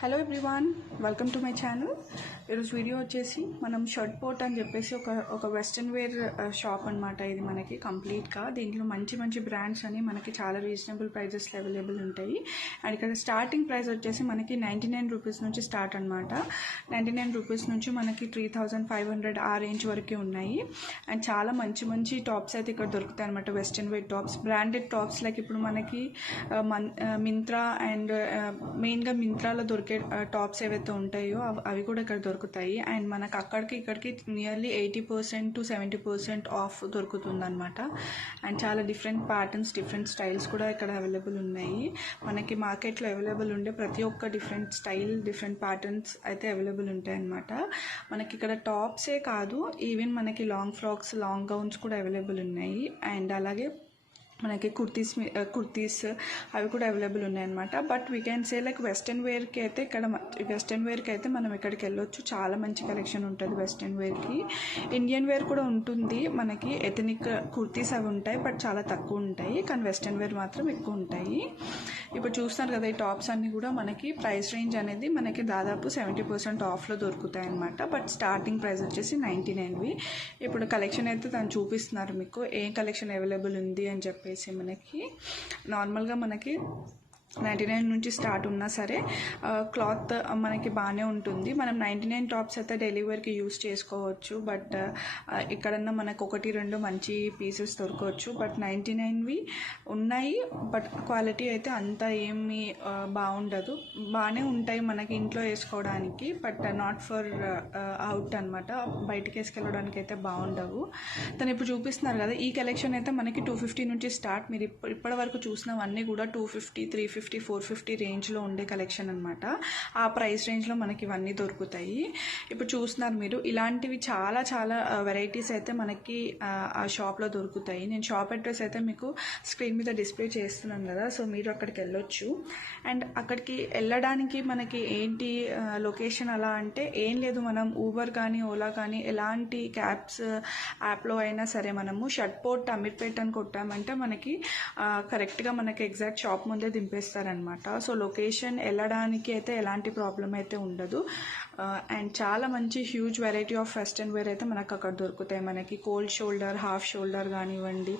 Hello everyone, welcome to my channel. ఈరోజు వీడియో వచ్చేసి మనం షర్ట్ పోర్ట్ అని చెప్పేసి ఒక వెస్ట్రన్ వేర్ షాప్ అనమాట. ఇది మనకి కంప్లీట్గా దీంట్లో మంచి బ్రాండ్స్ అని మనకి చాలా రీజనబుల్ ప్రైజెస్లో అవైలబుల్ ఉంటాయి. అండ్ ఇక్కడ స్టార్టింగ్ ప్రైస్ వచ్చేసి మనకి 99 రూపీస్ నుంచి స్టార్ట్ అనమాట. 99 రూపీస్ నుంచి మనకి 3500 ఆ రేంజ్ వరకు ఉన్నాయి. అండ్ చాలా మంచి టాప్స్ అయితే ఇక్కడ దొరుకుతాయి అనమాట. Western wear tops, branded tops like ఇప్పుడు మనకి మింత్రా అండ్ మెయిన్గా మింత్రాలో దొరికే టాప్స్ ఏవైతే ఉంటాయో అవి కూడా ఇక్కడ దొరుకుతాయి. అండ్ మనకు అక్కడికి ఇక్కడికి నియర్లీ 80% to 70% ఆఫ్ దొరుకుతుంది అనమాట. అండ్ చాలా డిఫరెంట్ ప్యాటర్న్స్, డిఫరెంట్ స్టైల్స్ కూడా ఇక్కడ అవైలబుల్ ఉన్నాయి. మనకి మార్కెట్లో అవైలబుల్ ఉండే ప్రతి ఒక్క డిఫరెంట్ స్టైల్, డిఫరెంట్ ప్యాటర్న్స్ అయితే అవైలబుల్ ఉంటాయి అనమాట. మనకి ఇక్కడ టాప్సే కాదు, ఈవెన్ మనకి లాంగ్ ఫ్రాక్స్, లాంగ్ గౌన్స్ కూడా అవైలబుల్ ఉన్నాయి. అండ్ అలాగే మనకి కుర్తీస్ అవి కూడా అవైలబుల్ ఉన్నాయన్నమాట. But we can say like western వేర్కి అయితే మనం ఇక్కడికి వెళ్ళొచ్చు. చాలా మంచి కలెక్షన్ ఉంటుంది వెస్ట్రన్ వేర్కి. ఇండియన్ వేర్ కూడా ఉంటుంది, మనకి ఎథనిక్ కుర్తీస్ అవి ఉంటాయి, బట్ చాలా తక్కువ ఉంటాయి. కానీ వెస్ట్రన్ వేర్ మాత్రం ఎక్కువ ఉంటాయి. ఇప్పుడు చూస్తున్నారు కదా, ఈ టాప్స్ అన్నీ కూడా మనకి ప్రైస్ రేంజ్ అనేది మనకి దాదాపు 70% ఆఫ్లో దొరుకుతాయి అనమాట. బట్ స్టార్టింగ్ ప్రైస్ వచ్చేసి 99. ఇప్పుడు కలెక్షన్ అయితే తను చూపిస్తున్నారు మీకు, ఏం కలెక్షన్ అవైలబుల్ ఉంది అని చెప్పేసి. మనకి నార్మల్గా మనకి 99 నుంచి స్టార్ట్ ఉన్నా సరే క్లాత్ మనకి బాగానే ఉంటుంది. మనం 99 టాప్స్ అయితే డైలీ వేర్కి యూస్ చేసుకోవచ్చు. బట్ ఇక్కడన్నా మనకు 1-2 మంచి పీసెస్ దొరకవచ్చు. బట్ 99వి ఉన్నాయి, బట్ క్వాలిటీ అయితే అంత ఏమీ బాగుండదు. బాగానే ఉంటాయి మనకి ఇంట్లో వేసుకోవడానికి, బట్ నాట్ ఫర్ అవుట్ అనమాట. బయటకి వేసుకెళ్ళడానికి అయితే బాగుండవు. తను ఇప్పుడు చూపిస్తున్నారు కదా, ఈ కలెక్షన్ అయితే మనకి 250 నుంచి స్టార్ట్. మీరు ఇప్పటి వరకు చూసినవన్నీ కూడా 250, 350, 450 రేంజ్లో ఉండే కలెక్షన్ అనమాట. ఆ ప్రైస్ రేంజ్లో మనకి ఇవన్నీ దొరుకుతాయి. ఇప్పుడు చూస్తున్నారు మీరు, ఇలాంటివి చాలా వెరైటీస్ అయితే మనకి ఆ షాప్లో దొరుకుతాయి. నేను షాప్ అడ్రస్ అయితే మీకు స్క్రీన్ మీద డిస్ప్లే చేస్తున్నాను కదా, సో మీరు అక్కడికి వెళ్ళొచ్చు. అండ్ అక్కడికి వెళ్ళడానికి మనకి ఏంటి లొకేషన్ అలా అంటే ఏం లేదు, మనం ఊబర్ కానీ ఓలా కానీ ఎలాంటి క్యాబ్స్ యాప్లో అయినా సరే మనము షర్ట్ పోర్ట్ అమీర్పేట్ అని కొట్టామంటే మనకి కరెక్ట్గా మనకి ఎగ్జాక్ట్ షాప్ ముందే దింపేస్తారనమాట. సో లొకేషన్ వెళ్ళడానికి అయితే ఎలాంటి ప్రాబ్లం అయితే ఉండదు. అండ్ చాలా మంచి huge variety of western wear అయితే మనకు అక్కడ దొరుకుతాయి. మనకి కోల్డ్ షోల్డర్, హాఫ్ షోల్డర్ కానివ్వండి,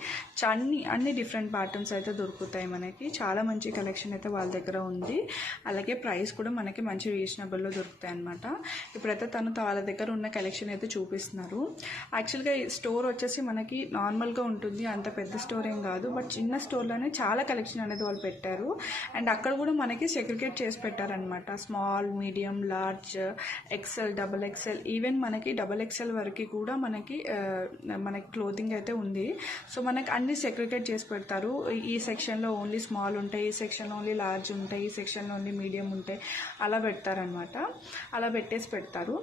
అన్ని డిఫరెంట్ ప్యాటర్న్స్ అయితే దొరుకుతాయి. మనకి చాలా మంచి కలెక్షన్ అయితే వాళ్ళ దగ్గర ఉంది. అలాగే ప్రైస్ కూడా మనకి మంచి రీజనబుల్లో దొరుకుతాయి అనమాట. ఇప్పుడైతే తను వాళ్ళ దగ్గర ఉన్న కలెక్షన్ అయితే చూపిస్తున్నారు. యాక్చువల్గా ఈ స్టోర్ వచ్చేసి మనకి నార్మల్గా ఉంటుంది, అంత పెద్ద స్టోర్ ఏం కాదు, బట్ చిన్న స్టోర్లోనే చాలా కలెక్షన్ అనేది వాళ్ళు పెట్టారు. అండ్ అక్కడ కూడా మనకి సెగ్రిగేట్ చేసి పెట్టారనమాట. Small, medium, large, XL, XXL, even మనకి XXL వరకు కూడా మనకి క్లోతింగ్ అయితే ఉంది. సో మనకి అన్ని సెగ్రిగేట్ చేసి పెడతారు. ఈ సెక్షన్లో ఓన్లీ స్మాల్ ఉంటాయి, ఈ సెక్షన్లో ఓన్లీ లార్జ్ ఉంటాయి, ఈ సెక్షన్లో ఓన్లీ మీడియం ఉంటాయి, అలా పెడతారనమాట. అలా పెట్టేసి పెడతారు.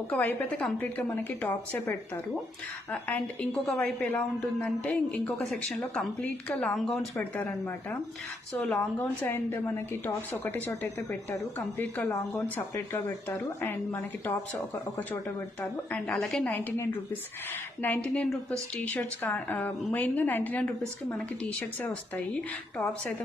ఒక వైపు అయితే కంప్లీట్గా మనకి టాప్సే పెడతారు. అండ్ ఇంకొక వైపు ఎలా ఉంటుందంటే ఇంకొక సెక్షన్లో కంప్లీట్గా లాంగ్ గౌన్స్ పెడతారనమాట. సో లాంగ్ గౌన్స్ అండ్ మనకి టాప్స్ ఒకటే చోట అయితే పెట్టారు. కంప్లీట్గా లాంగ్ గౌన్స్ సపరేట్గా పెడతారు అండ్ మనకి టాప్స్ ఒక చోట పెడతారు. అండ్ అలాగే 99 రూపీస్ టీ షర్ట్స్, మెయిన్గా 99 రూపీస్కి మనకి టీ షర్ట్సే వస్తాయి. టాప్స్ అయితే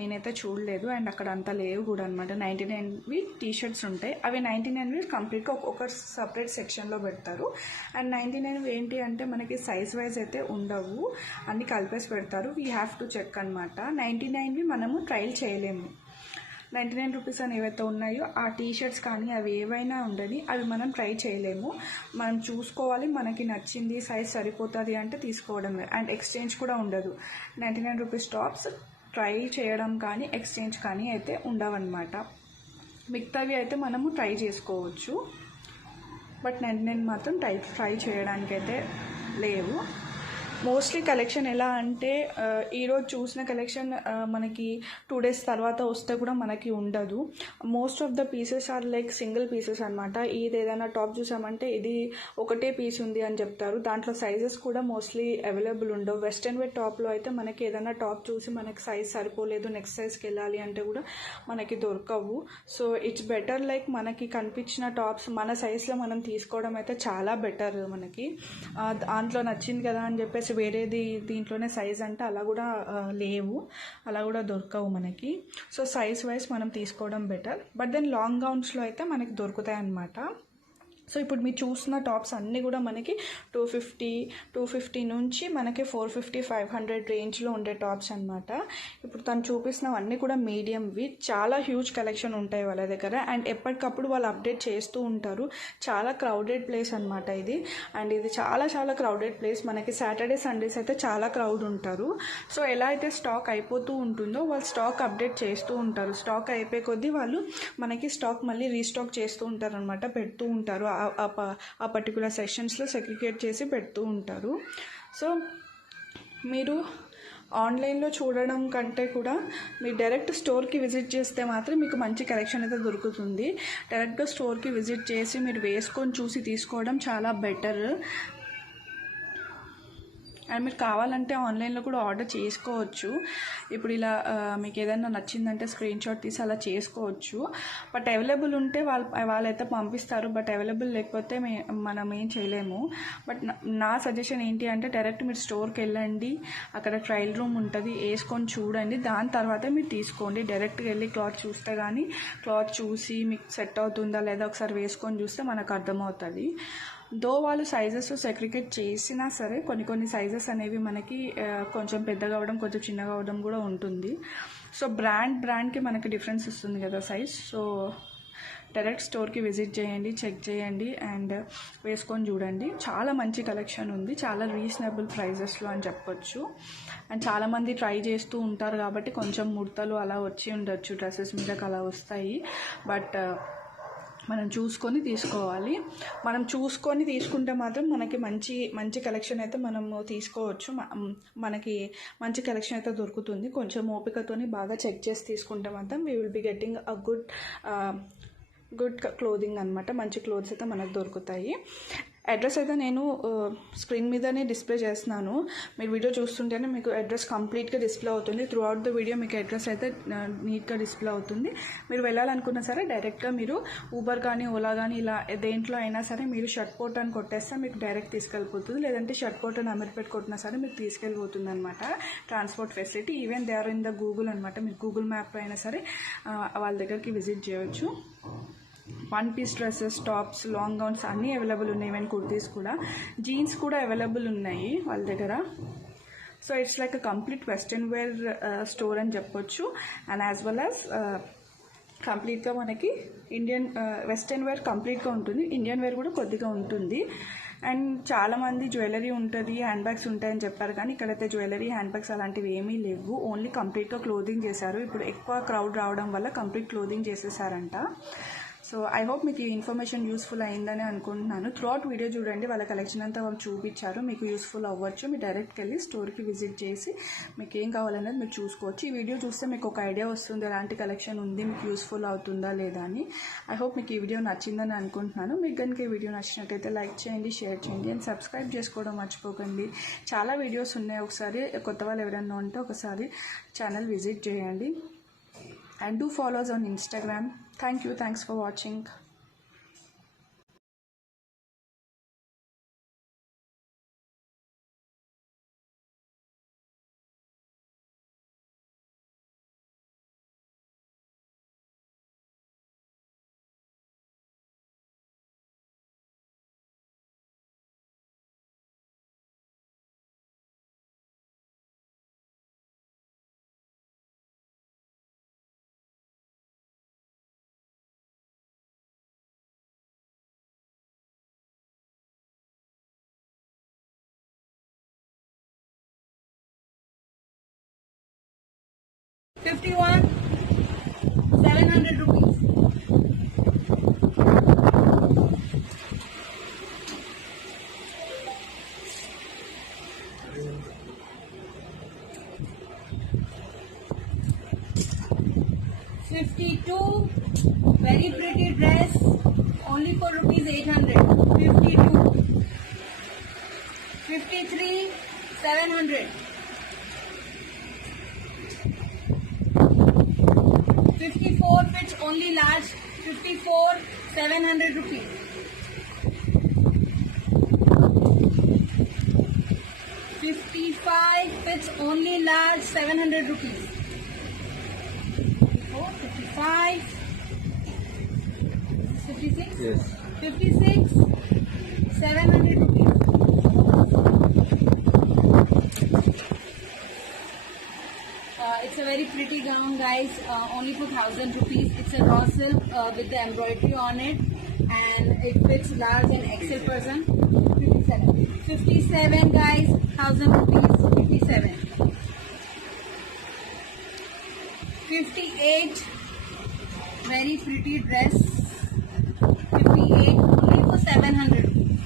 నేనైతే చూడలేదు, అండ్ అక్కడ అంతా లేవు కూడా అనమాట. 99వి టీ షర్ట్స్ ఉంటాయి, అవి 99వి కంప్లీట్గా ఒక సపరేట్ సెక్షన్లో పెడతారు. అండ్ 99 ఏంటి అంటే మనకి సైజ్ వైజ్ అయితే ఉండవు, అన్ని కలిపేసి పెడతారు. వీ హ్యావ్ టు చెక్ అనమాట. 99వి మనము ట్రయల్ చేయలేము. 99 రూపీస్ అని ఏవైతే ఉన్నాయో ఆ టీ షర్ట్స్ కానీ అవి ఏవైనా ఉండని, అవి మనం ట్రై చేయలేము. మనం చూసుకోవాలి, మనకి నచ్చింది, సైజ్ సరిపోతుంది అంటే తీసుకోవడమే. అండ్ ఎక్స్చేంజ్ కూడా ఉండదు. 99 రూపీస్ టాప్స్ ట్రై చేయడం కానీ ఎక్స్చేంజ్ కానీ అయితే ఉండవన్నమాట. మిగతావి అయితే మనము ట్రై చేసుకోవచ్చు, బట్ 99 మాత్రం ట్రై చేయడానికైతే లేవు. మోస్ట్లీ కలెక్షన్ ఎలా అంటే ఈరోజు చూసిన కలెక్షన్ మనకి 2 days తర్వాత వస్తే కూడా మనకి ఉండదు. Most of the pieces are like single pieces అనమాట. ఇది ఏదైనా టాప్ చూసామంటే ఇది ఒకటే పీస్ ఉంది అని చెప్తారు. దాంట్లో సైజెస్ కూడా మోస్ట్లీ అవైలబుల్ ఉండవు. వెస్ట్రన్ వేర్ టాప్లో అయితే మనకి ఏదైనా టాప్ చూసి మనకి సైజ్ సరిపోలేదు, నెక్స్ట్ సైజ్కి వెళ్ళాలి అంటే కూడా మనకి దొరకవు. సో ఇట్స్ బెటర్ లైక్ మనకి కనిపించిన టాప్స్ మన సైజ్లో మనం తీసుకోవడం అయితే చాలా బెటర్. మనకి దాంట్లో నచ్చింది కదా అని చెప్పేసి వేరేది దీంట్లోనే సైజ్ అంటే అలా కూడా లేవు, అలా కూడా దొరకవు మనకి. సో సైజ్ వైజ్ మనం తీసుకోవడం బెటర్. బట్ దెన్ లాంగ్ గౌన్స్లో అయితే మనకి దొరుకుతాయి అన్నమాట. సో ఇప్పుడు మీరు చూసిన టాప్స్ అన్నీ కూడా మనకి 250 నుంచి మనకి 450, 500 రేంజ్లో ఉండే టాప్స్ అనమాట. ఇప్పుడు తను చూపిస్తున్నవన్నీ కూడా మీడియంవి. చాలా హ్యూజ్ కలెక్షన్ ఉంటాయి వాళ్ళ దగ్గర, అండ్ ఎప్పటికప్పుడు వాళ్ళు అప్డేట్ చేస్తూ ఉంటారు. చాలా క్రౌడెడ్ ప్లేస్ అనమాట ఇది, అండ్ ఇది చాలా చాలా క్రౌడెడ్ ప్లేస్. మనకి సాటర్డే సండేస్ అయితే చాలా క్రౌడ్ ఉంటారు. సో ఎలా అయితే స్టాక్ అయిపోతూ ఉంటుందో వాళ్ళు స్టాక్ అప్డేట్ చేస్తూ ఉంటారు. స్టాక్ అయిపోయే కొద్దీ వాళ్ళు మనకి స్టాక్ మళ్ళీ రీస్టాక్ చేస్తూ ఉంటారు అనమాట, పెడుతూ ఉంటారు. ఆ పర్టికులర్ సెషన్స్లో సెగ్రిగేట్ చేసి పెడుతూ ఉంటారు. సో మీరు ఆన్లైన్లో చూడడం కంటే కూడా మీరు డైరెక్ట్ స్టోర్కి విజిట్ చేస్తే మాత్రం మీకు మంచి కలెక్షన్ అయితే దొరుకుతుంది. డైరెక్ట్గా స్టోర్కి విజిట్ చేసి మీరు వేసుకొని చూసి తీసుకోవడం చాలా బెటర్. అండ్ మీరు కావాలంటే ఆన్లైన్లో కూడా ఆర్డర్ చేసుకోవచ్చు. ఇప్పుడు ఇలా మీకు ఏదైనా నచ్చిందంటే స్క్రీన్ షాట్ తీసి అలా చేసుకోవచ్చు. బట్ అవైలబుల్ ఉంటే వాళ్ళైతే పంపిస్తారు, బట్ అవైలబుల్ లేకపోతే మనం ఏం చేయలేము. బట్ నా సజెషన్ ఏంటి అంటే డైరెక్ట్ మీరు స్టోర్కి వెళ్ళండి, అక్కడ ట్రయల్ రూమ్ ఉంటుంది, వేసుకొని చూడండి, దాని తర్వాత మీరు తీసుకోండి. డైరెక్ట్గా వెళ్ళి క్లాత్ చూస్తే కానీ క్లాత్ చూసి మీకు సెట్ అవుతుందా లేదా ఒకసారి వేసుకొని చూస్తే మనకు అర్థమవుతుంది. దో వాళ్ళు సైజెస్ సెగ్రిగేట్ చేసినా సరే కొన్ని సైజెస్ అనేవి మనకి కొంచెం పెద్దగా అవ్వడం, కొంచెం చిన్నగా అవ్వడం కూడా ఉంటుంది. సో బ్రాండ్కి మనకి డిఫరెన్స్ వస్తుంది కదా సైజ్. సో డైరెక్ట్ స్టోర్కి విజిట్ చేయండి, చెక్ చేయండి, అండ్ వేసుకొని చూడండి. చాలా మంచి కలెక్షన్ ఉంది, చాలా రీజనబుల్ ప్రైజెస్లో అని చెప్పొచ్చు. అండ్ చాలామంది ట్రై చేస్తూ ఉంటారు కాబట్టి కొంచెం ముడతలు అలా వచ్చి ఉండొచ్చు, డ్రెస్సెస్ మీదకి అలా వస్తాయి. బట్ మనం చూసుకొని తీసుకోవాలి. మనం చూసుకొని తీసుకుంటే మాత్రం మనకి మంచి కలెక్షన్ అయితే మనము తీసుకోవచ్చు. మనకి మంచి కలెక్షన్ అయితే దొరుకుతుంది. కొంచెం ఓపికతోని బాగా చెక్ చేసి తీసుకుంటే మాత్రం we will be getting a good clothing అనమాట. మంచి క్లోత్స్ అయితే మనకు దొరుకుతాయి. అడ్రస్ అయితే నేను స్క్రీన్ మీదనే డిస్ప్లే చేస్తున్నాను. మీరు వీడియో చూస్తుంటేనే మీకు అడ్రస్ కంప్లీట్గా డిస్ప్లే అవుతుంది. త్రూ అవుట్ ద వీడియో మీకు అడ్రస్ అయితే నీట్గా డిస్ప్లే అవుతుంది. మీరు వెళ్ళాలనుకున్నా సరే డైరెక్ట్గా మీరు ఊబర్ కానీ ఓలా కానీ ఇలా దేంట్లో అయినా సరే మీరు షర్ట్పోర్ట్ అని కొట్టేస్తే మీకు డైరెక్ట్ తీసుకెళ్ళిపోతుంది. లేదంటే షర్ట్పోర్ట్ అని అమీర్పేట్ కొట్టినా సరే మీకు తీసుకెళ్ళిపోతుంది అనమాట. Transport facility even they are in the Google అనమాట. మీరు గూగుల్ మ్యాప్లో అయినా సరే వాళ్ళ దగ్గరికి విజిట్ చేయవచ్చు. 1 piece dresses, tops, long gowns అన్నీ అవైలబుల్ ఉన్నాయి. ఈవెన్ కుర్తీస్ కూడా, జీన్స్ కూడా అవైలబుల్ ఉన్నాయి వాళ్ళ దగ్గర. So it's like a complete western wear store అని చెప్పొచ్చు. అండ్ యాజ్ వెల్ యాజ్ కంప్లీట్గా మనకి ఇండియన్ వెస్ట్రన్ వేర్ కంప్లీట్గా ఉంటుంది, ఇండియన్ వేర్ కూడా కొద్దిగా ఉంటుంది. అండ్ చాలామంది జ్యువెలరీ ఉంటుంది, హ్యాండ్ బ్యాగ్స్ ఉంటాయని చెప్పారు, కానీ ఇక్కడైతే జ్యువెలరీ, హ్యాండ్ బ్యాగ్స్ అలాంటివి ఏమీ లేవు. ఓన్లీ కంప్లీట్గా క్లోదింగ్ చేశారు. ఇప్పుడు ఎక్కువ క్రౌడ్ రావడం వల్ల కంప్లీట్ క్లోదింగ్ చేసేసారంట. సో ఐ హోప్ మీకు ఈ ఇన్ఫర్మేషన్ యూస్ఫుల్ అయిందని అనుకుంటున్నాను. త్రూ అవుట్ వీడియో చూడండి, వాళ్ళ కలెక్షన్ అంతా వాళ్ళు చూపించారు. మీకు యూస్ఫుల్ అవ్వచ్చు. మీరు డైరెక్ట్కి వెళ్ళి స్టోర్కి విజిట్ చేసి మీకు ఏం కావాలనేది మీరు చూసుకోవచ్చు. ఈ వీడియో చూస్తే మీకు ఒక ఐడియా వస్తుంది ఎలాంటి కలెక్షన్ ఉంది, మీకు యూస్ఫుల్ అవుతుందా లేదా అని. ఐ హోప్ మీకు ఈ వీడియో నచ్చిందని అనుకుంటున్నాను. మీకు కనుక ఈ వీడియో నచ్చినట్లయితే లైక్ చేయండి, షేర్ చేయండి, అండ్ సబ్స్క్రైబ్ చేసుకోవడం మర్చిపోకండి. చాలా వీడియోస్ ఉన్నాయి. ఒకసారి కొత్త వాళ్ళు ఎవరైనా ఉంటే ఒకసారి ఛానల్ విజిట్ చేయండి. And do follow us on Instagram. Thank you. Thanks for watching. ₹51, 700 rupees. ₹52, very pretty dress, only for ₹800. 52, 53, 700. 54 fits only large, 54, 700 rupees. 50 fits only large, 700 rupees. 54, 55, 56, Yes. 56, 700 rupees. It's a very pretty gown, guys. Only for 1,000 rupees. It's a raw silk with the embroidery on it, and it fits large and XL person. 57. 57, guys. 1,000 rupees. 57. 58. Very pretty dress. 58. Only for 700 rupees.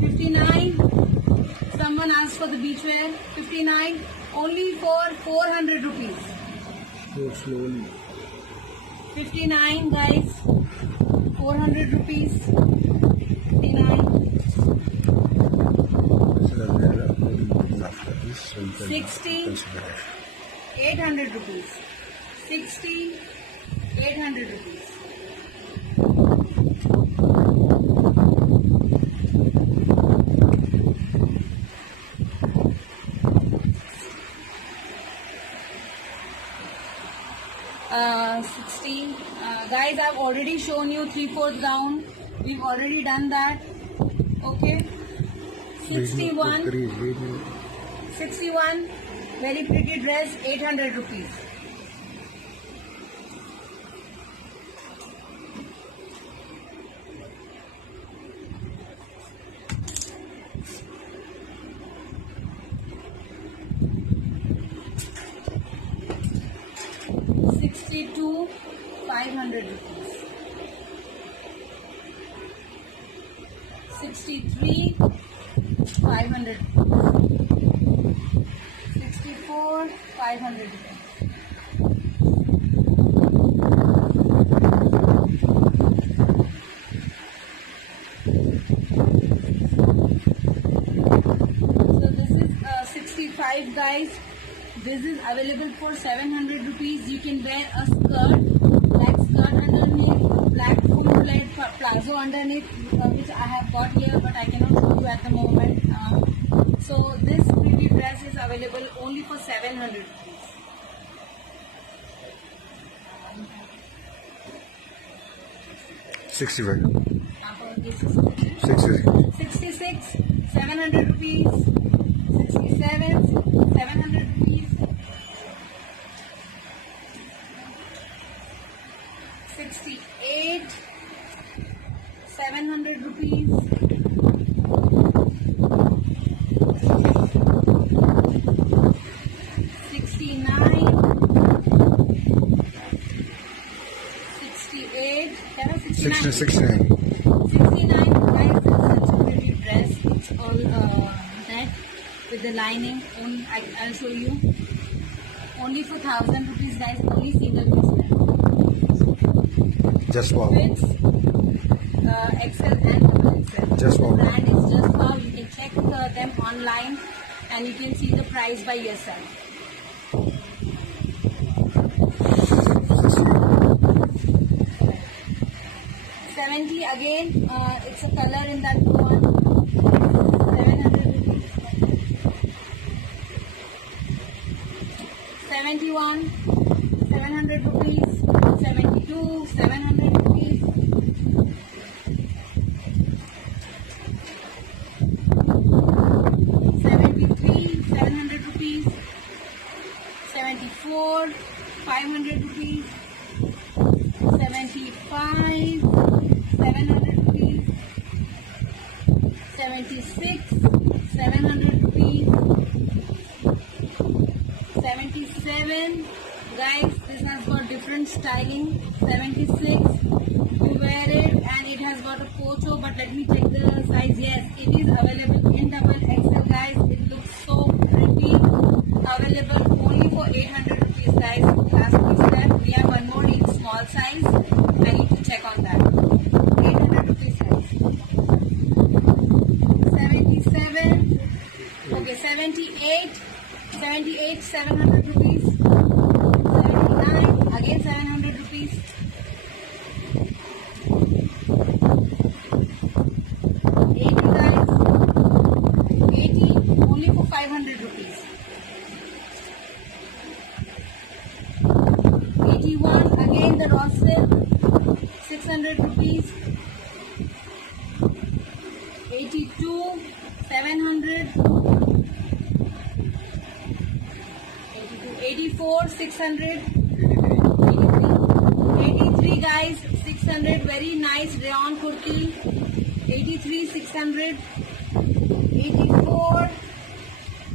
59. Someone asked for the beach wear. 59. Only for 400 rupees. Go slowly. 59, guys. 400 rupees. 59. So that we are uploading videos after this. So you can 60. consider it. 800 rupees. 60. 800 rupees. Uh, 16. Guys, I've already shown you 3/4 gown. We've already done that. Okay. 61. 61. Very pretty dress. 800 rupees. $62, 500 rupees. 63, 500 rupees. 64, 500 rupees. So this is 65, guys. This is available for 700 rupees. You can wear a skirt, black skirt underneath, black full-fledged plazo underneath, which I have got here, but I cannot show you at the moment. So this pretty dress is available only for 700 rupees. This is 66, 700 rupees. 67, 700 rupees. 68, 700 rupees. 69, 68, 69. 69. 69, guys, it's such a pretty dress. It's all net with the lining. I'll show you. Only for 1,000 rupees, guys. Only single piece. Just wow. Fits XL and double XL. Just wow. The brand is Just Wow. You can check them online and you can see the price by yourself. 70 again, it's a color in that one. 700 rupees. 71, 700 rupees. 72, 700 rupees. 73, 700 rupees. 74, 500 rupees. 75, 700 rupees. 76, 700 rupees. 77, guys, this has got different styling. 76, you wear it and it has got a pocho, but let me check the size. Yes, it is available in double XL, guys. It looks so pretty. Available only for 800 rupees, guys. Last piece left. We have one more in small size. I need to check on that. 800 rupees, guys. 77. Okay, 78. 78, 700 rupees. 79, again 700 rupees. 80, guys. 600 rupees. 82, 700. 84, 600. 83 guys, 600. Very nice rayon kurti. 83, 600. 84.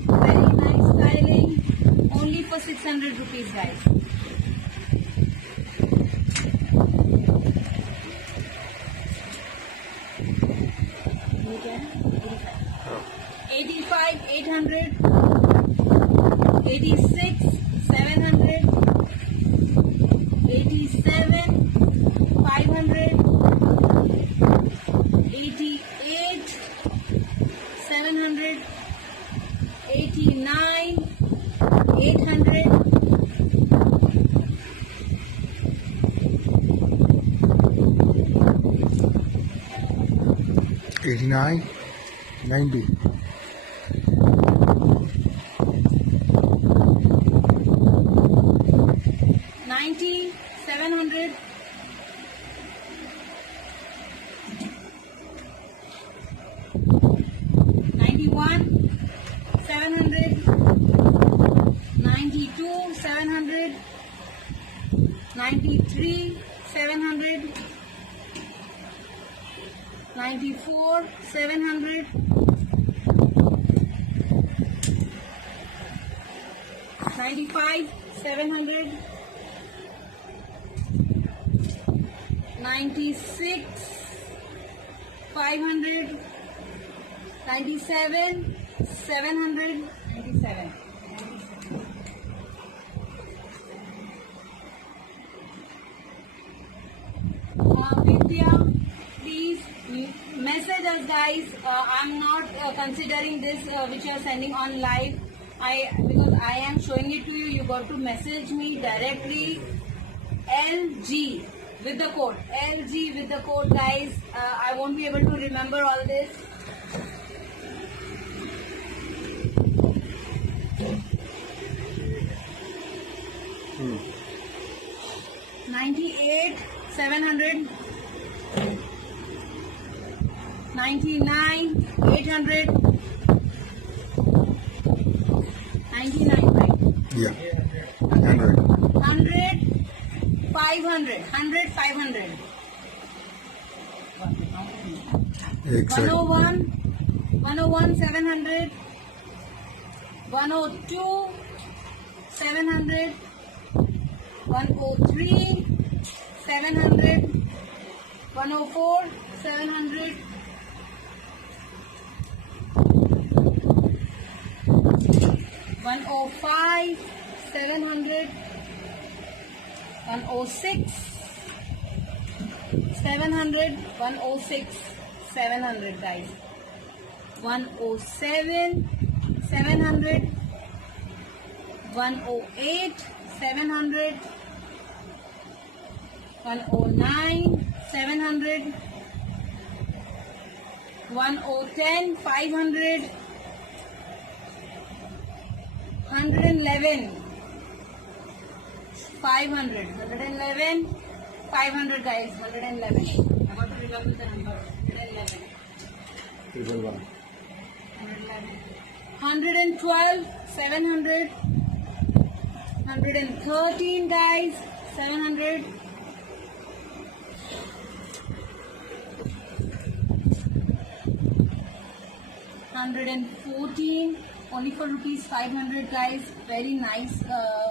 Very nice styling. Only for 600 rupees guys. 85, 800. 86, 700. 87, 500. 88, 700. 89, 800. 89, 90. 90, 700. 91, 700. 92, 700. 93, 700. 94, 700. 95, 700. 96, 500. 97, 700. 97. Vidya, please message us guys. I'm not considering this which you are sending on live. Because I am showing it to you, you got to message me directly. LG with the code. LG with the code guys. I won't be able to remember all this. Hmm. 98, 700. 99, 800. 99, right? Yeah. 100. 100, 500. 100, 500. Exactly. 101, 101, 700. 102, 700. 103, 700. 104, 700. 105, 700. 106, 700. 106, 700 guys. 107, 700. 108, 700. 109, 700. 1010, 500. 111, 500. 111, 500 guys. 111. I got to remember the number. 111. 111. 112, 700. 113 guys. 700. 114, only for rupees 500 guys. Very nice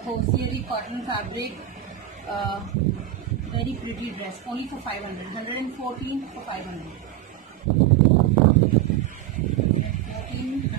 hosiery cotton fabric. Very pretty dress. Only for 500. 114 for 500. 114,